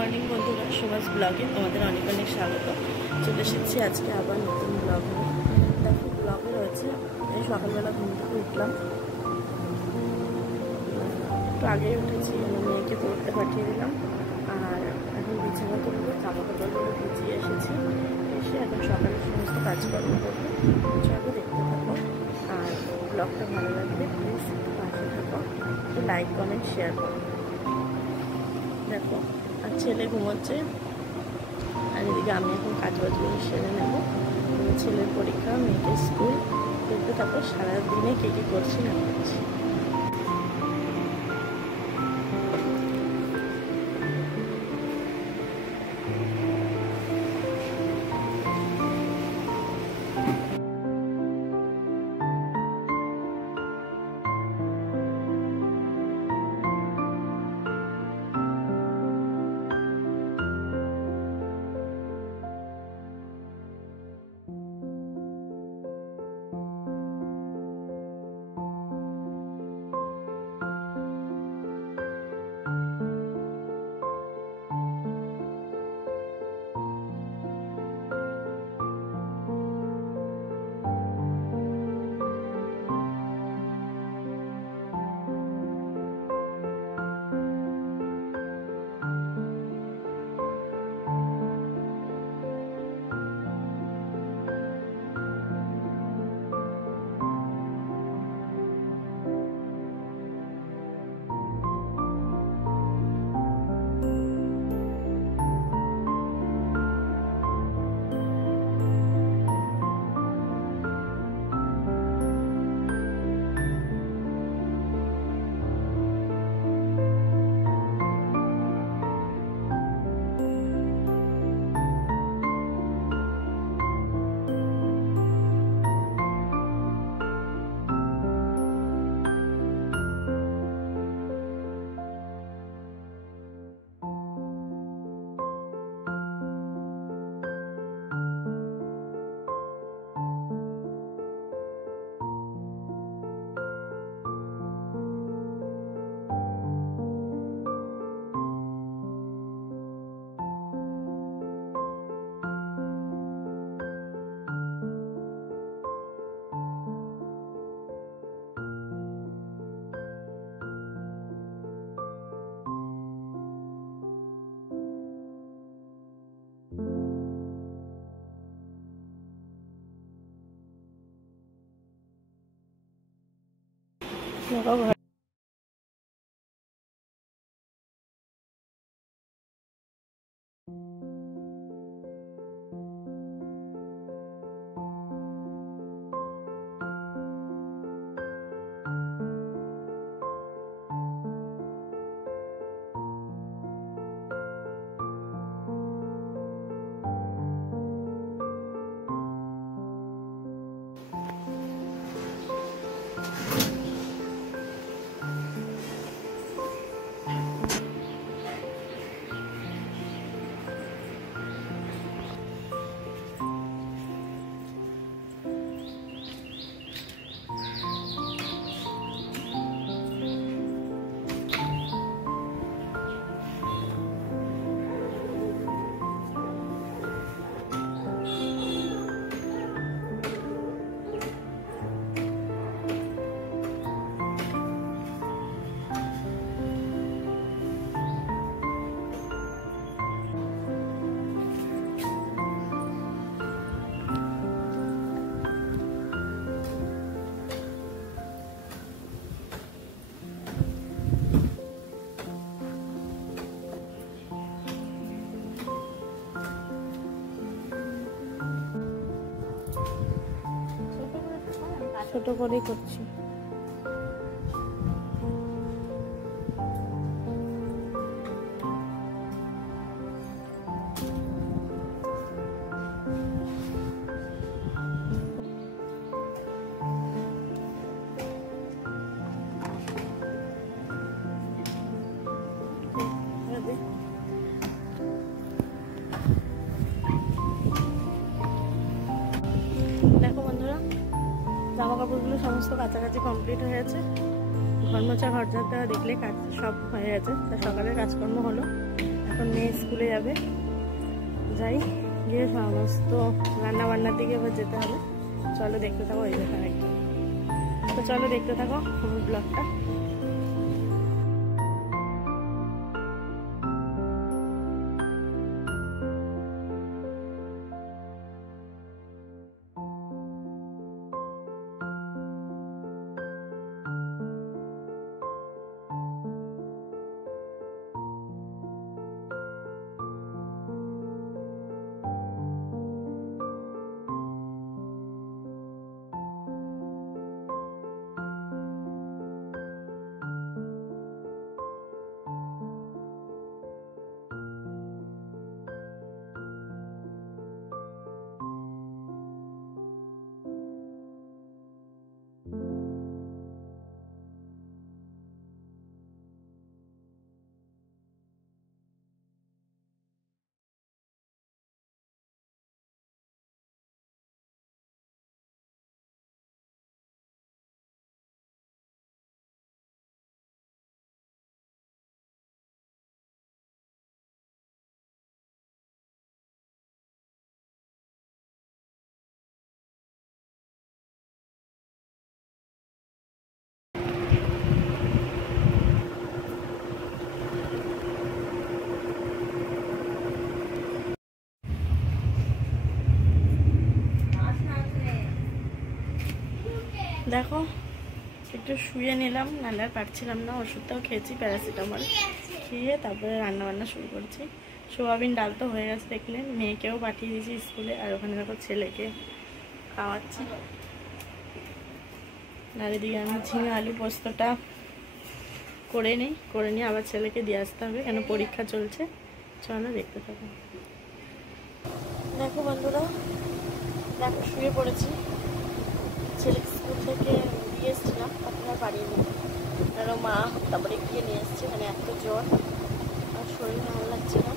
Morning বন্ধুরা, সুভাষ ব্লগে তোমাদের অনেক অনেক স্বাগত। চলে এসেছি আজকে আবার নতুন ব্লগ নিয়ে। দেখো ব্লগে রয়েছে এই সকালবেলা ঘুম থেকে উঠলাম, একটু আগেই উঠেছি, আমার মেয়েকে পড়তে পাঠিয়ে দিলাম। আর এখন বিছানা তুলবো, জামা কাপড়গুলো ভিজিয়ে এসেছি, এসে এখন সকালে সমস্ত কাজকর্ম করবো। চলো দেখতে থাকো, আর ব্লগটা ভালো লাগলে প্লিজ একটু পাশে থাকো, একটু লাইক কমেন্ট শেয়ার করো। দেখো আর ছেলে ঘুমোচ্ছে, আর এদিকে আমি এখন কাজ বাজগুলো সেরে নেবো। ছেলের পরীক্ষা, মেয়েকে স্কুল, দেখতে তারপর সারাদিনে কে কী করছি না করছি। ছোট করেই করছি। দেখো বন্ধুরা, জামা কাপড়গুলো সমস্ত কাছাকাছি কমপ্লিট হয়ে গেছে। ঘর মোছা, ঘর ঝাড় দেওয়া দেখলে কাজ সব হয়ে গেছে। তা সকালের কাজকর্ম হলো। এখন মেয়ে স্কুলে যাবে, যাই গিয়ে সমস্ত রান্না বান্নার দিকে এবার যেতে হবে। চলো দেখতে থাকো এই ব্যাপারে একটু। তো চলো দেখতে থাকো আমার ব্লগটা। দেখো একটু শুয়ে নিলাম, নাহলে আর পারছিলাম না। ওষুধটাও খেয়েছি, প্যারাসিটামল খেয়ে তারপরে রান্নাবান্না শুরু করছি। সোয়াবিন ডাল তো হয়ে গেছে দেখলেন, মেয়েকেও পাঠিয়ে দিয়েছি স্কুলে, আর ওখানে দেখো ছেলেকে খাওয়াচ্ছি। আর এদিকে আমি ঝিঙে আলু পোস্তটা করে নিই আবার ছেলেকে দিয়ে আসতে হবে, কেন পরীক্ষা চলছে। চলো দেখতে থাকো। দেখো বন্ধুরা, দেখো শুয়ে পড়েছি, ছেলেকে স্কুল থেকে দিয়ে এসেছিলাম, আপনারা বাড়িয়ে নিই আরও মা তারপরে গিয়ে নিয়ে এসছে। মানে এত জ্বর আর শরীর ভালো লাগছে না।